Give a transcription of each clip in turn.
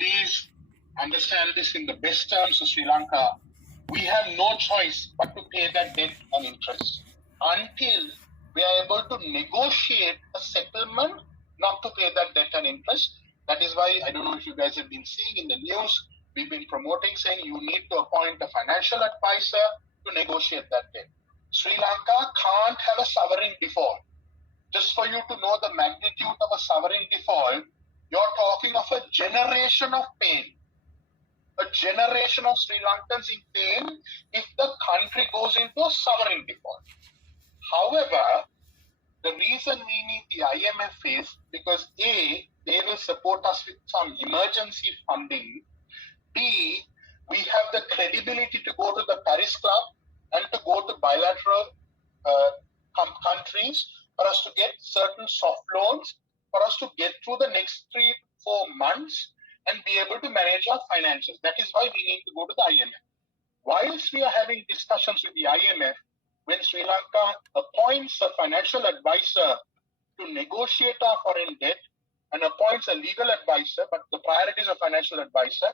please understand this in the best terms of Sri Lanka. We have no choice but to pay that debt and interest until we are able to negotiate a settlement not to pay that debt and interest. That is why, I don't know if you guys have been seeing in the news, we've been promoting saying you need to appoint a financial advisor to negotiate that debt. Sri Lanka can't have a sovereign default. Just for you to know the magnitude of a sovereign default, you're talking of a generation of pain. A generation of Sri Lankans in pain if the country goes into a sovereign default. However, the reason we need the IMF is because A, they will support us with some emergency funding. B, we have the credibility to go to the Paris Club and to go to bilateral countries for us to get certain soft loans, for us to get through the next 3-4 months and be able to manage our finances. That is why we need to go to the IMF. Whilst we are having discussions with the IMF, when Sri Lanka appoints a financial advisor to negotiate our foreign debt and appoints a legal advisor, but the priority is a financial advisor,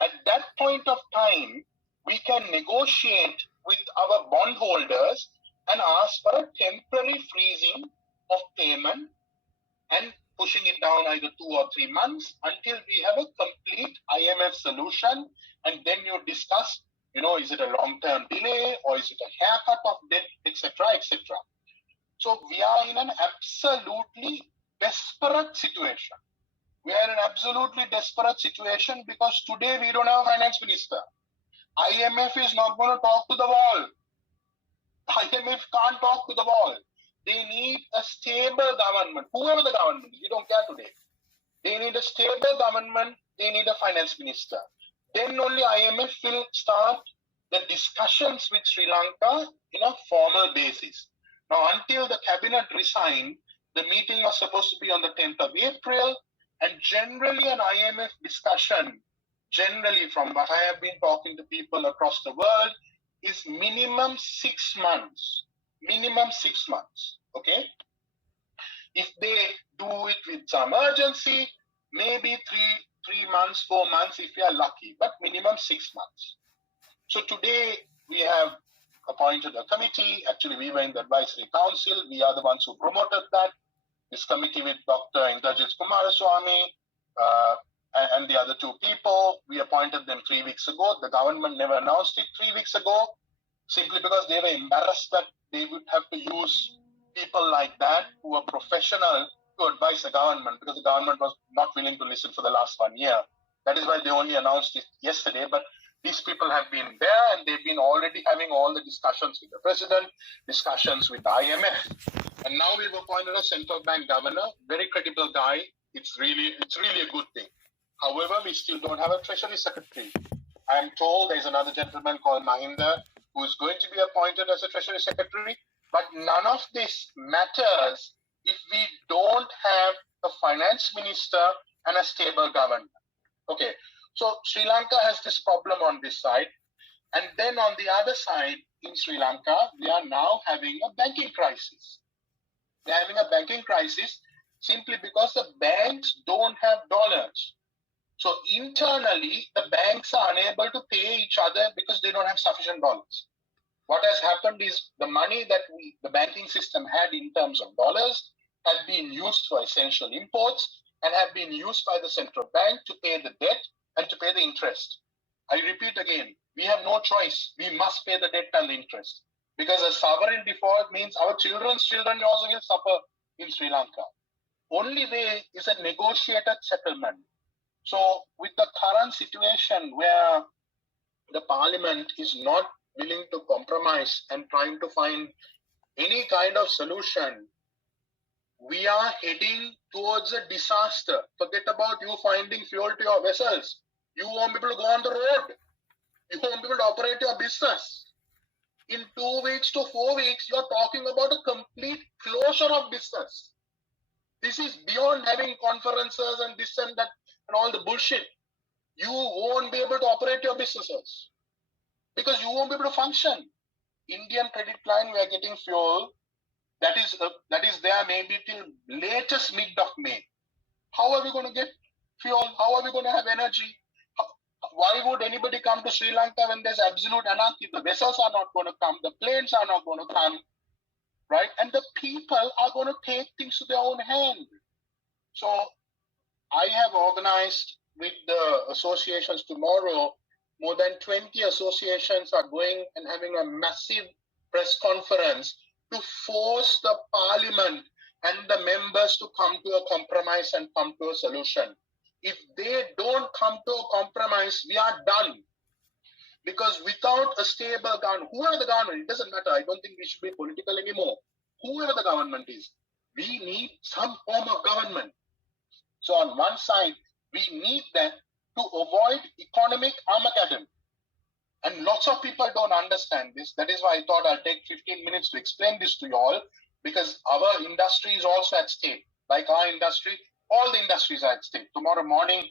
at that point of time, we can negotiate with our bondholders and ask for a temporary freezing of payment and pushing it down either 2 or 3 months until we have a complete IMF solution. And then you discuss, is it a long-term delay or is it a haircut of debt, etc., etc. So we are in an absolutely desperate situation. We are in an absolutely desperate situation because today we don't have a finance minister. IMF is not going to talk to the wall. IMF can't talk to the wall. They need a stable government, whoever the government is, we don't care today. They need a stable government, they need a finance minister. Then only IMF will start the discussions with Sri Lanka in a formal basis. Now, until the cabinet resigned, the meeting was supposed to be on the 10th of April, and generally an IMF discussion, generally from what I have been talking to people across the world, is minimum 6 months. Minimum 6 months, okay? If they do it with some urgency, maybe 3 months, 4 months if we are lucky, but minimum 6 months. So today we have appointed a committee. Actually, we were in the advisory council. We are the ones who promoted that. This committee with Dr. Indrajit Kumaraswamy and the other 2 people, we appointed them 3 weeks ago. The government never announced it 3 weeks ago, simply because they were embarrassed that they would have to use people like that who are professional to advise the government, because the government was not willing to listen for the last 1 year. That is why they only announced it yesterday. But these people have been there and they've been already having all the discussions with the president, discussions with the IMF. And now we've appointed a central bank governor, very credible guy. It's really a good thing. However, we still don't have a treasury secretary. I am told there's another gentleman called Mahinda who is going to be appointed as a treasury secretary. But none of this matters if we don't have a finance minister and a stable government. Okay, so Sri Lanka has this problem on this side. And then on the other side, in Sri Lanka, we are now having a banking crisis. We're having a banking crisis simply because the banks don't have dollars. So internally, the banks are unable to pay each other because they don't have sufficient dollars. What has happened is the money that the banking system had in terms of dollars had been used for essential imports and have been used by the central bank to pay the debt and to pay the interest. I repeat again, we have no choice. We must pay the debt and the interest, because a sovereign default means our children's children also will suffer in Sri Lanka. Only way is a negotiated settlement. So with the current situation where the parliament is not willing to compromise and trying to find any kind of solution, we are heading towards a disaster. Forget about you finding fuel to your vessels. You won't be able to go on the road. You won't be able to operate your business. In 2 weeks to 4 weeks, you're talking about a complete closure of business. This is beyond having conferences and this and that and all the bullshit. You won't be able to operate your businesses because you won't be able to function. Indian credit line, we are getting fuel that is there maybe till latest mid of May. How are we going to get fuel? How are we going to have energy? Why would anybody come to Sri Lanka when there's absolute anarchy? The vessels are not going to come, the planes are not going to come, right? And the people are going to take things to their own hand. So I have organized with the associations tomorrow, more than 20 associations are going and having a massive press conference to force the parliament and the members to come to a compromise and come to a solution. If they don't come to a compromise, we are done. Because without a stable government, whoever the government, it doesn't matter. I don't think we should be political anymore. Whoever the government is, we need some form of government. So on one side, we need that to avoid economic Armageddon. And lots of people don't understand this. That is why I thought I'll take 15 minutes to explain this to you all, because our industry is also at stake. Like our industry, all the industries are at stake. Tomorrow morning,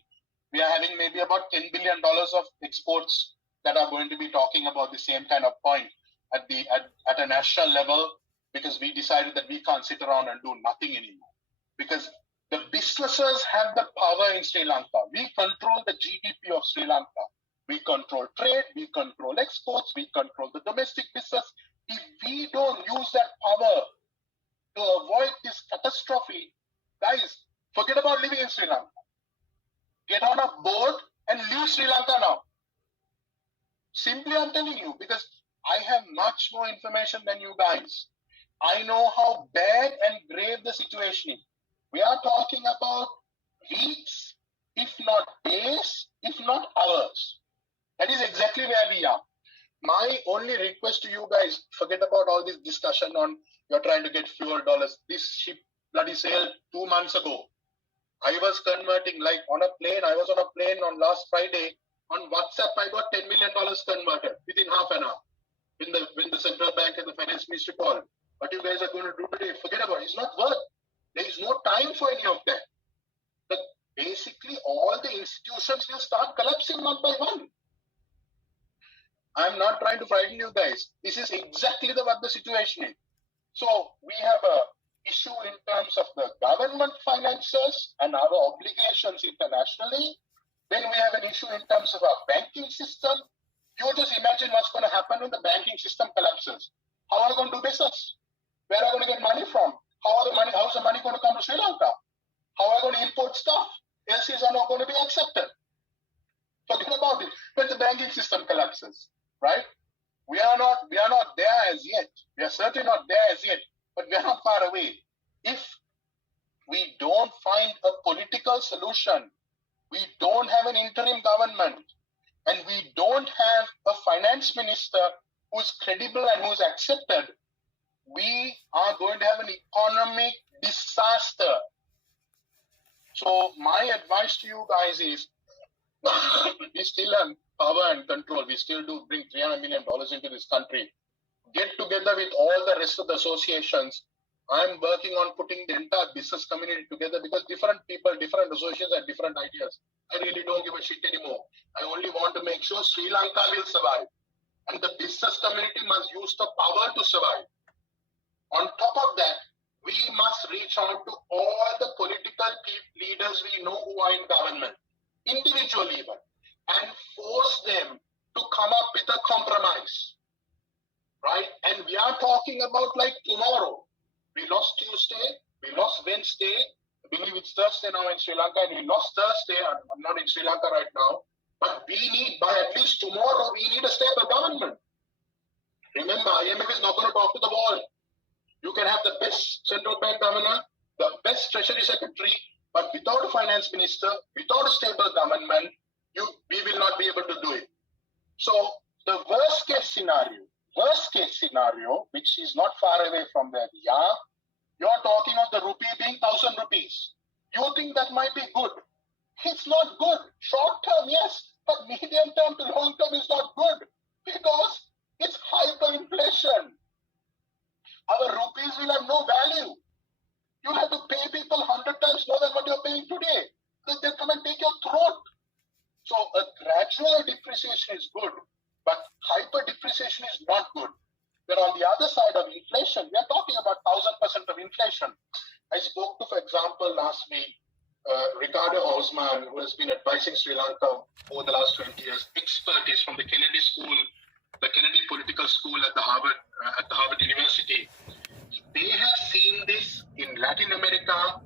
we are having maybe about $10 billion of exports that are going to be talking about the same kind of point at a national level, because we decided that we can't sit around and do nothing anymore. Because the businesses have the power in Sri Lanka. We control the GDP of Sri Lanka. We control trade, we control exports, we control the domestic business. If we don't use that power to avoid this catastrophe, guys, forget about living in Sri Lanka. Get on a boat and leave Sri Lanka now. Simply, I'm telling you, because I have much more information than you guys. I know how bad and grave the situation is. We are talking about weeks, if not days, if not hours. That is exactly where we are. My only request to you guys, forget about all this discussion on you're trying to get fuel dollars. This ship bloody sailed 2 months ago. I was converting, like on a plane. I was on a plane on last Friday. On WhatsApp, I got $10 million converted within half an hour. When the central bank and the finance ministry called. What you guys are going to do today, forget about it. It's not worth. There is no time for any of that. But basically, all the institutions will start collapsing one by one. I'm not trying to frighten you guys. This is exactly what the situation is. So we have a issue in terms of the government finances and our obligations internationally. Then we have an issue in terms of our banking system. You just imagine what's going to happen when the banking system collapses. How are we going to do business? Where are we going to get money from? How's the money going to come to Sri Lanka? How are we going to import stuff? LCs are not going to be accepted. Forget about it. When the banking system collapses, right? We are not there as yet. We are certainly not there as yet, but we are not far away. If we don't find a political solution, we don't have an interim government, and we don't have a finance minister who's credible and who's accepted, we are going to have an economic disaster. So my advice to you guys is, we still have power and control. We still do bring $300 million into this country. Get together with all the rest of the associations. I'm working on putting the entire business community together, because different people, different associations have different ideas. I really don't give a shit anymore. I only want to make sure Sri Lanka will survive. And the business community must use the power to survive. On top of that, we must reach out to all the political leaders we know who are in government, individually even, and force them to come up with a compromise, right? And we are talking about like tomorrow. We lost Tuesday, we lost Wednesday, I believe it's Thursday now in Sri Lanka, and we lost Thursday. I'm not in Sri Lanka right now, but we need, by at least tomorrow, we need a stable government. Remember, IMF is not going to talk to the wall. You can have the best central bank governor, the best treasury secretary, but without a finance minister, without a stable government, we will not be able to do it. So the worst case scenario, which is not far away from where we are, you're talking of the rupee being 1,000 rupees. You think that might be good? It's not good. Short term, yes, but medium term to long term is not good, because it's hyperinflation. Our rupees will have no value. You have to pay people 100 times more than what you're paying today. They come and take your throat. So a gradual depreciation is good, but hyper depreciation is not good. But on the other side of inflation, we are talking about 1,000% of inflation. I spoke to, for example, last week, Ricardo Hausmann, who has been advising Sri Lanka over the last 20 years, expertise from the Kennedy School, the Kennedy Political School at the Harvard University. They have seen this in Latin America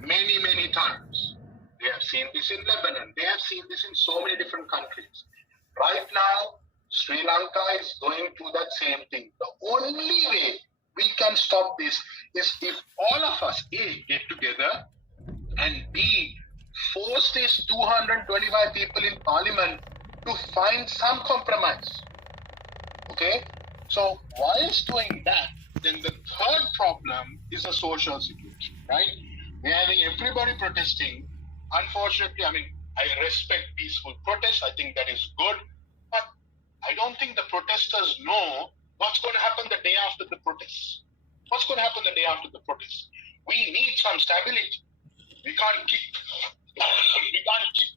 many, many times. They have seen this in Lebanon. They have seen this in so many different countries. Right now, Sri Lanka is going through that same thing. The only way we can stop this is if all of us, A, get together, and B, force these 225 people in parliament to find some compromise. Okay? So whilst doing that, then the third problem is a social situation, right? We're having everybody protesting. Unfortunately, I respect peaceful protest. I think that is good. But I don't think the protesters know what's going to happen the day after the protest. What's going to happen the day after the protest? We need some stability. We can't kick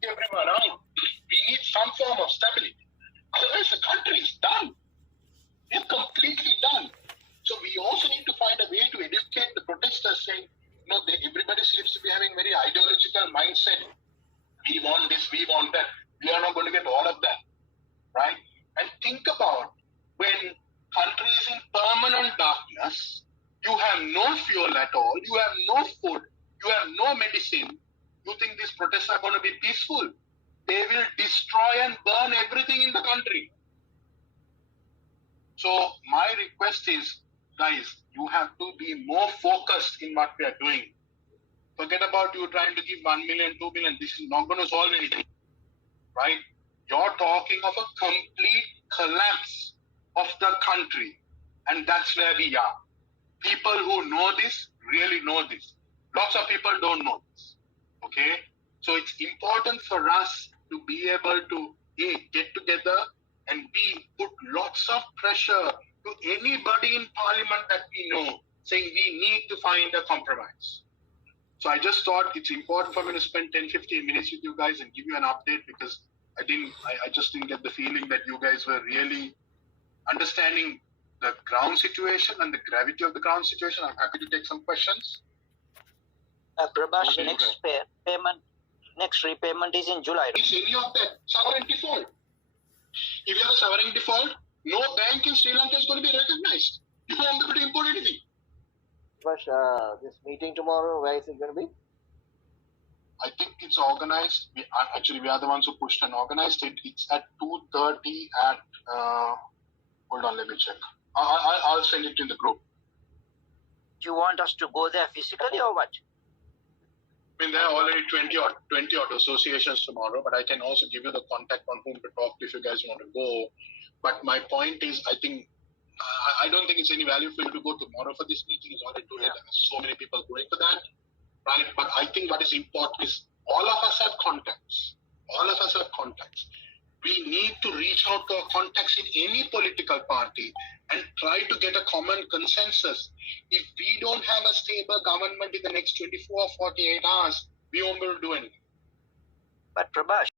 everyone out. We need some form of stability. Otherwise, the country is done. It's completely done. So we also need to find a way to educate the protesters, saying, everybody seems to be having very ideological mindset. We want this, we want that. We are not going to get all of that, right? And think about when country is in permanent darkness, you have no fuel at all, you have no food, you have no medicine. You think these protests are going to be peaceful? They will destroy and burn everything in the country. So my request is, guys, you have to be more focused in what we are doing. Forget about you trying to give 1 million, 2 million. This is not going to solve anything, right? You're talking of a complete collapse of the country. And that's where we are. People who know this really know this. Lots of people don't know this, okay? So it's important for us to be able to, A, get together, and B, put lots of pressure to anybody in parliament that we know, saying we need to find a compromise. So I just thought it's important for me to spend 10-15 minutes with you guys and give you an update, because I just didn't get the feeling that you guys were really understanding the ground situation and the gravity of the ground situation. I'm happy to take some questions. Prabhash, next repayment is in July. Is any of that sovereign default? If you have a sovereign default, no bank in Sri Lanka is going to be recognized. You won't be able to import anything. Prabhash, this meeting tomorrow, where is it going to be? I think it's organized. We are the ones who pushed and organized it. It's at 2:30 at, hold on, let me check. I'll send it in the group. Do you want us to go there physically or what? There are already 20 odd associations tomorrow, but I can also give you the contact on whom to talk to if you guys want to go. But my point is, I don't think it's any value for you to go tomorrow for this meeting. It's already too late. There are so many people going for that, right? But I think what is important is all of us have contacts. All of us have contacts. We need to reach out to our contacts in any political party and try to get a common consensus. If we don't have a stable government in the next 24 or 48 hours, we won't be able to do anything. But Prabhash,